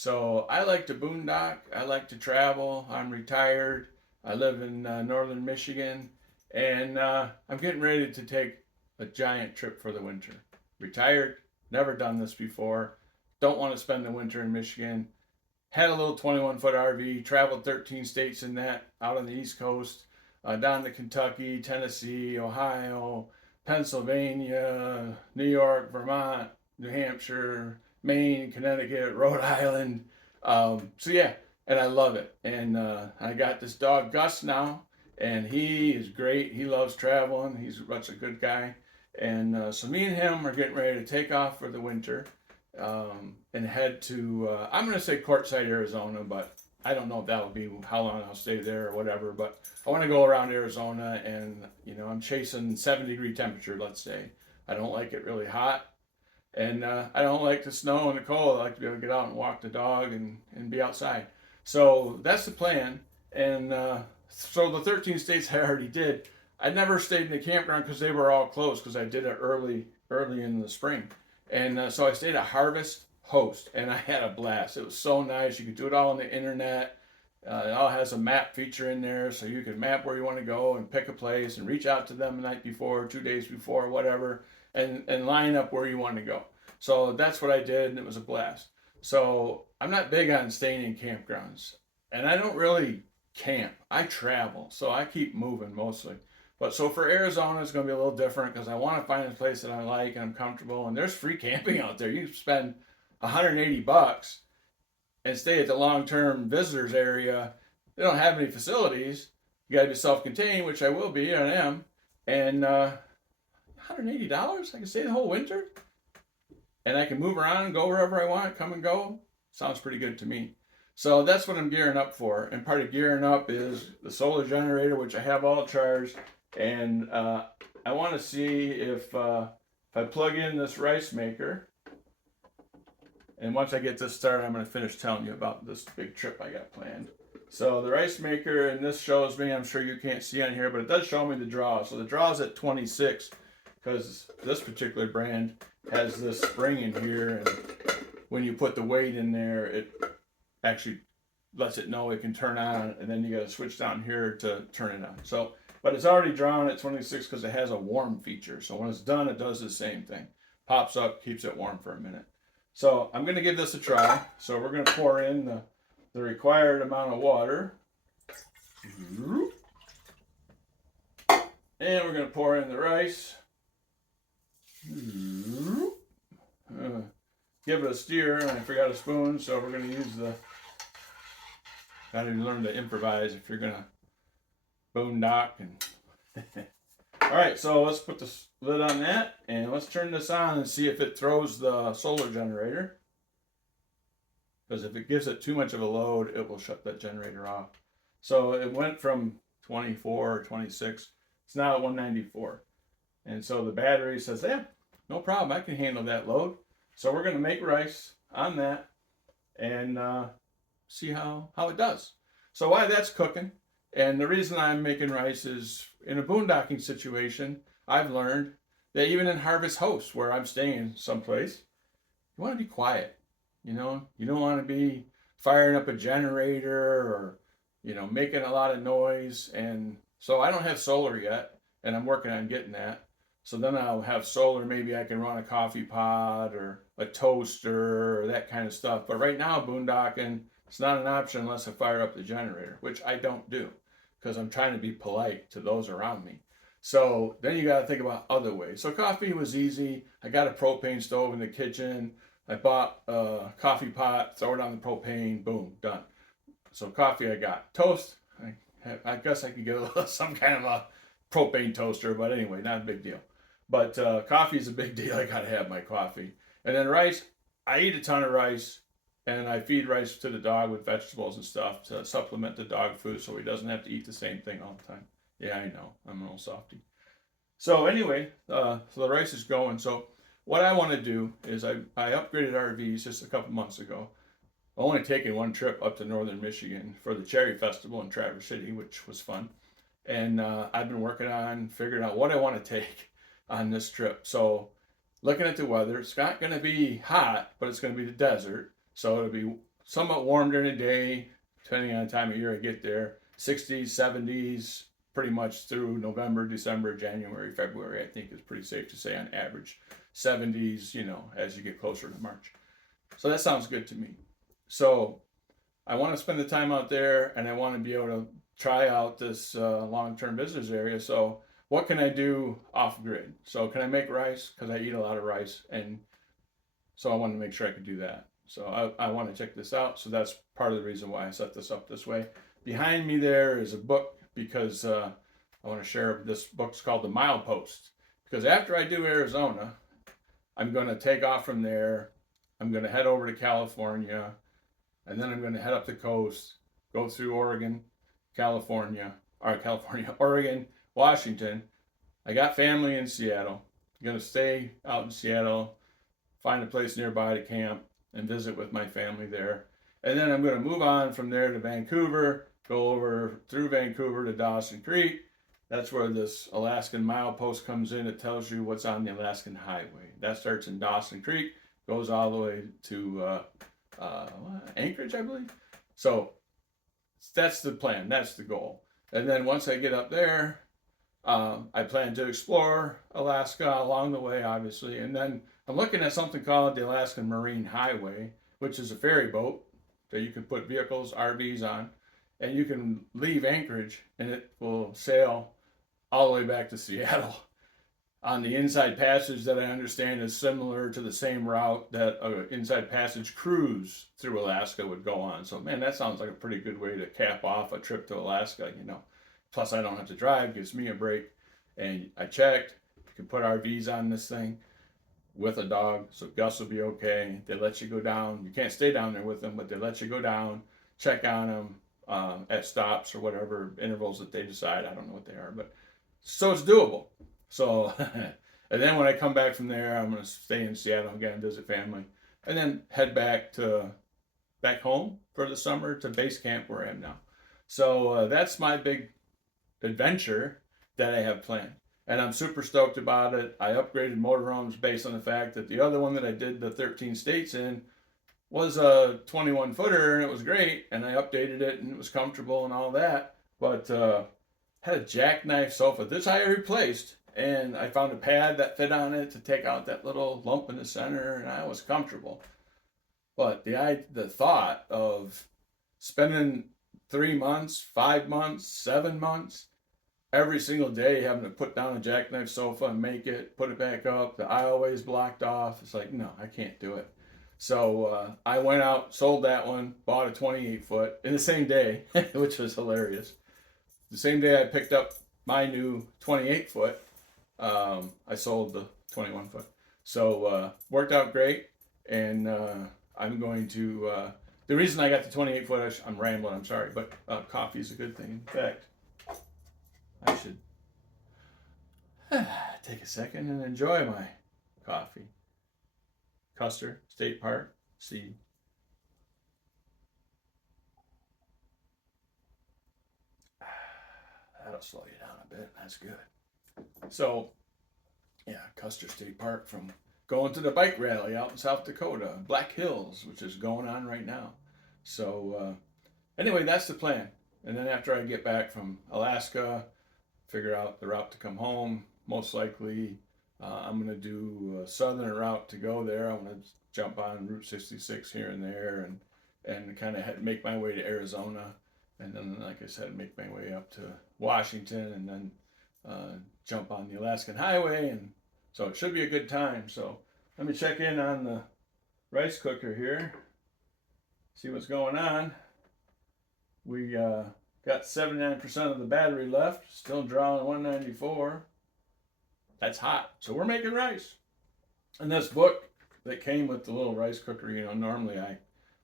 So I like to boondock. I like to travel. I'm retired. I live in northern Michigan, and I'm getting ready to take a giant trip for the winter. Retired, never done this before. Don't want to spend the winter in Michigan. Had a little 21-foot RV, traveled 13 states in that, out on the East Coast, down to Kentucky, Tennessee, Ohio, Pennsylvania, New York, Vermont, New Hampshire, Maine, Connecticut, Rhode Island. So yeah, and I love it. And I got this dog Gus now, and he is great. He loves traveling. He's such a good guy. And so me and him are getting ready to take off for the winter, and head to, I'm going to say Quartzsite, Arizona, but I don't know if that'll be how long I'll stay there or whatever. But I want to go around Arizona, and I'm chasing 70-degree temperature, let's say. I don't like it really hot, and I don't like the snow and the cold. I like to be able to get out and walk the dog and be outside. So that's the plan. And so the 13 states I already did. I never stayed in the campground because they were all closed because I did it early in the spring. And so I stayed at Harvest Host, and I had a blast. It was so nice. You could do it all on the internet. It all has a map feature in there, so you can map where you want to go and pick a place and reach out to them the night before, 2 days before, whatever, and line up where you want to go. So that's what I did, and it was a blast. So I'm not big on staying in campgrounds, and I don't really camp. I travel, so I keep moving mostly. But so for Arizona, it's going to be a little different because I want to find a place that I like and I'm comfortable. And there's free camping out there. You spend 180 bucks and stay at the long-term visitors area. They don't have any facilities. You got to be self-contained, which I will be. I am. And $180, I can stay the whole winter, and I can move around and go wherever I want, come and go. Sounds pretty good to me. So that's what I'm gearing up for. And part of gearing up is the solar generator, which I have all charged. And I want to see if I plug in this rice maker, and once I get this started, I'm going to finish telling you about this big trip I got planned. So the rice maker, and this shows me, I'm sure you can't see on here, but it does show me the draw. So the draw is at 26 because this particular brand has this spring in here, and when you put the weight in there, it actually lets it know it can turn on, and then you got to switch down here to turn it on. So, but it's already drawn at 26 because it has a warm feature. So when it's done, it does the same thing. Pops up, keeps it warm for a minute. So I'm going to give this a try. So we're going to pour in the required amount of water. And we're going to pour in the rice. Give it a stir, and I forgot a spoon, so we're going to use the... Gotta learn to improvise if you're going to boondock. And all right, so let's put the lid on that, and let's turn this on and see if it throws the solar generator. Because if it gives it too much of a load, it will shut that generator off. So it went from 24 or 26. It's now at 194. And so the battery says, yeah, no problem. I can handle that load. So we're going to make rice on that and see how it does. So while that's cooking, and the reason I'm making rice is in a boondocking situation, I've learned that even in Harvest Host, where I'm staying someplace, you want to be quiet. You don't want to be firing up a generator or, making a lot of noise. And so I don't have solar yet, and I'm working on getting that. So then I'll have solar. Maybe I can run a coffee pot or a toaster or that kind of stuff. But right now, boondocking, it's not an option unless I fire up the generator, which I don't do because I'm trying to be polite to those around me. So then you got to think about other ways. So coffee was easy. I got a propane stove in the kitchen. I bought a coffee pot, throw it on the propane, boom, done. So coffee I got. Toast, I guess I could get some kind of a propane toaster, but anyway, not a big deal. But coffee is a big deal. I got to have my coffee. And then rice, I eat a ton of rice, and I feed rice to the dog with vegetables and stuff to supplement the dog food so he doesn't have to eat the same thing all the time. Yeah, I know. I'm a little softy. So anyway, so the rice is going. So what I want to do is I upgraded RVs just a couple months ago. Only taking one trip up to northern Michigan for the Cherry Festival in Traverse City, which was fun. And I've been working on figuring out what I want to take on this trip. So looking at the weather, it's not going to be hot, but it's going to be the desert. So it'll be somewhat warm during the day, depending on the time of year I get there. 60s, 70s, pretty much through November, December, January, February, I think is pretty safe to say on average. 70s, as you get closer to March. So that sounds good to me. So I want to spend the time out there, and I want to be able to try out this long-term business area. So what can I do off grid? So can I make rice? Because I eat a lot of rice, and so I wanted to make sure I could do that. So I want to check this out. So that's part of the reason why I set this up this way. Behind me there is a book because I want to share this book's called The Milepost. Because after I do Arizona, I'm going to take off from there. I'm going to head over to California, and then I'm going to head up the coast, go through Oregon, Oregon, Washington. I got family in Seattle. I'm going to stay out in Seattle, find a place nearby to camp, and visit with my family there. And then I'm going to move on from there to Vancouver, go over through Vancouver to Dawson Creek. That's where this Alaskan Milepost comes in. It tells you what's on the Alaskan Highway. That starts in Dawson Creek, goes all the way to Anchorage, I believe. So that's the plan. That's the goal. And then once I get up there, I plan to explore Alaska along the way, obviously. And then I'm looking at something called the Alaskan Marine Highway, which is a ferry boat that you can put vehicles, RVs on, and you can leave Anchorage and it will sail all the way back to Seattle on the Inside Passage that I understand is similar to the same route that an Inside Passage cruise through Alaska would go on. So, man, that sounds like a pretty good way to cap off a trip to Alaska, Plus, I don't have to drive, gives me a break. And I checked, you can put RVs on this thing with a dog, so Gus will be okay. They let you go down. You can't stay down there with them, but they let you go down, check on them at stops or whatever intervals that they decide. I don't know what they are, but so it's doable. So, and then when I come back from there, I'm going to stay in Seattle again, visit family, and then head back home for the summer to base camp where I am now. So that's my big adventure that I have planned. And I'm super stoked about it. I upgraded motorhomes based on the fact that the other one that I did the 13 states in was a 21 footer and it was great. And I updated it and it was comfortable and all that. But had a jackknife sofa. This I replaced. And I found a pad that fit on it to take out that little lump in the center. And I was comfortable. But the thought of spending 3 months, 5 months, 7 months, every single day having to put down a jackknife sofa and make it, put it back up, the aisleway's blocked off. It's like, no, I can't do it. So I went out, sold that one, bought a 28 foot in the same day, which was hilarious. The same day I picked up my new 28 foot, I sold the 21 foot. So worked out great. And I'm going to, the reason I got the 28 foot, I'm rambling, I'm sorry, but coffee is a good thing. In fact, I should take a second and enjoy my coffee. Custer State Park, see. That'll slow you down a bit. That's good. So, yeah, Custer State Park, from going to the bike rally out in South Dakota, Black Hills, which is going on right now. So, anyway, that's the plan. And then after I get back from Alaska, figure out the route to come home. Most likely, I'm going to do a southern route to go there. I'm going to jump on Route 66 here and there and kind of make my way to Arizona. And then, like I said, make my way up to Washington and then jump on the Alaskan Highway. And so it should be a good time. So let me check in on the rice cooker here, see what's going on. We got 79% of the battery left, still drawing 194. That's hot. So we're making rice. And this book that came with the little rice cooker, normally I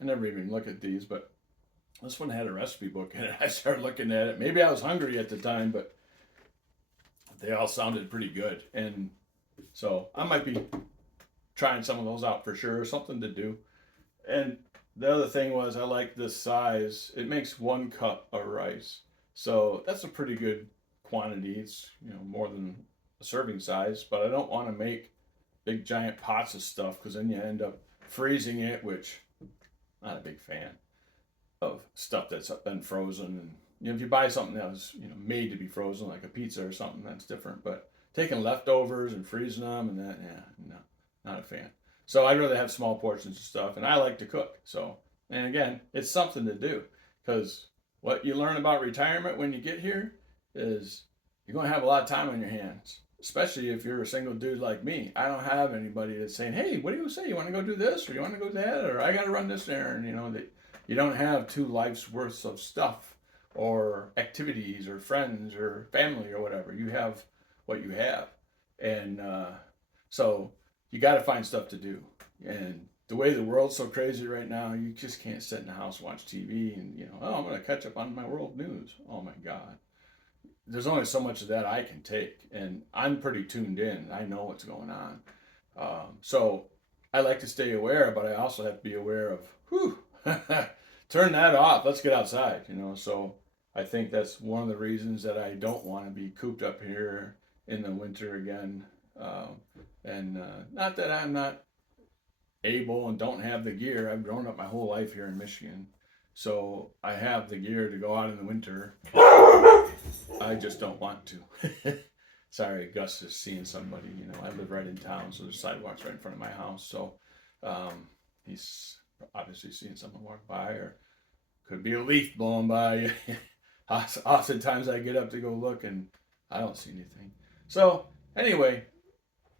never even look at these, but this one had a recipe book in it. I started looking at it. Maybe I was hungry at the time, but they all sounded pretty good. And so I might be trying some of those out for sure, something to do. And the other thing was I like this size. It makes 1 cup of rice. So that's a pretty good quantity. It's, more than a serving size, but I don't want to make big giant pots of stuff because then you end up freezing it, which not a big fan of stuff that's been frozen. And if you buy something that was made to be frozen, like a pizza or something, that's different. But taking leftovers and freezing them and that, yeah, no, not a fan. So I'd rather have small portions of stuff, and I like to cook. So, and again, it's something to do, because what you learn about retirement when you get here is you're going to have a lot of time on your hands, especially if you're a single dude like me. I don't have anybody that's saying, hey, what do you say? You want to go do this, or you want to go do that, or I got to run this errand. That you don't have 2 lives worth of stuff or activities or friends or family or whatever. You have what you have. And so you got to find stuff to do. And the way the world's so crazy right now, you just can't sit in the house and watch TV and, oh, I'm going to catch up on my world news. Oh my God. There's only so much of that I can take. And I'm pretty tuned in. I know what's going on. So I like to stay aware, but I also have to be aware of, turn that off. Let's get outside, So I think that's one of the reasons that I don't want to be cooped up here in the winter again. And not that I'm not able and don't have the gear. I've grown up my whole life here in Michigan, so I have the gear to go out in the winter. I just don't want to. Sorry, Gus is seeing somebody. I live right in town, so there's sidewalks right in front of my house. So he's obviously seeing someone walk by, or could be a leaf blowing by. Oftentimes I get up to go look and I don't see anything. So anyway,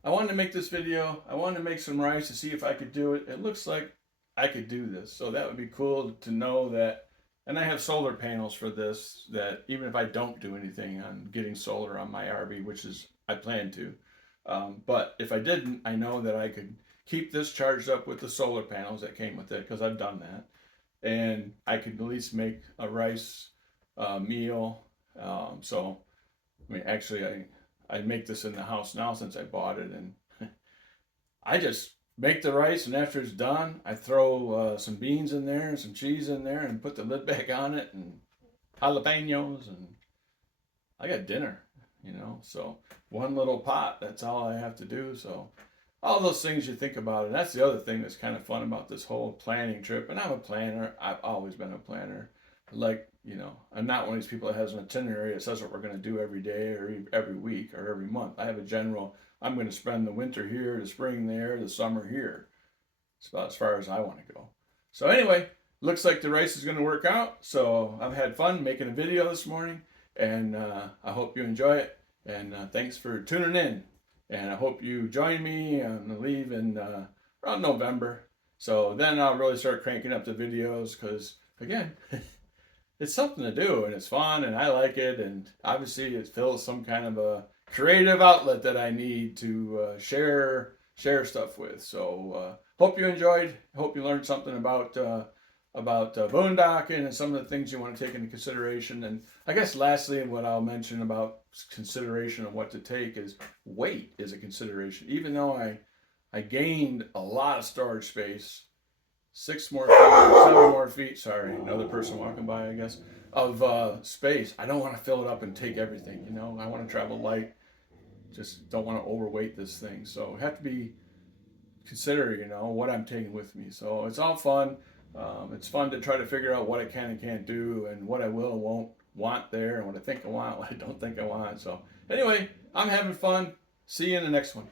I wanted to make this video. I wanted to make some rice to see if I could do it. It looks like I could do this. So that would be cool to know that. And I have solar panels for this, that even if I don't do anything on getting solar on my RV, which is I plan to. But if I didn't, I know that I could keep this charged up with the solar panels that came with it, because I've done that. And I could at least make a rice meal. So, I mean, actually, I make this in the house now since I bought it, and I just make the rice, and after it's done, I throw some beans in there and some cheese in there and put the lid back on it and jalapenos, and I got dinner, So one little pot, that's all I have to do. So all those things you think about, and that's the other thing that's kind of fun about this whole planning trip. And I'm a planner. I've always been a planner. Like, I'm not one of these people that has an itinerary that says what we're going to do every day or every week or every month. I have a general, I'm going to spend the winter here, the spring there, the summer here. It's about as far as I want to go. So anyway, looks like the rice is going to work out. So I've had fun making a video this morning, and I hope you enjoy it. And thanks for tuning in. And I hope you join me on the leave in around November. So then I'll really start cranking up the videos, because again, it's something to do, and it's fun, and I like it, and obviously it fills some kind of a creative outlet that I need to share stuff with. So hope you enjoyed. Hope you learned something about boondocking and some of the things you want to take into consideration. And I guess lastly, what I'll mention about consideration of what to take is weight is a consideration. Even though I gained a lot of storage space, 6 more feet, 7 more feet, sorry, another person walking by, I guess, of space. I don't want to fill it up and take everything, I want to travel light, just don't want to overweight this thing. So I have to be consider, what I'm taking with me. So it's all fun. It's fun to try to figure out what I can and can't do, and what I will and won't want there, and what I think I want, what I don't think I want. So anyway, I'm having fun. See you in the next one.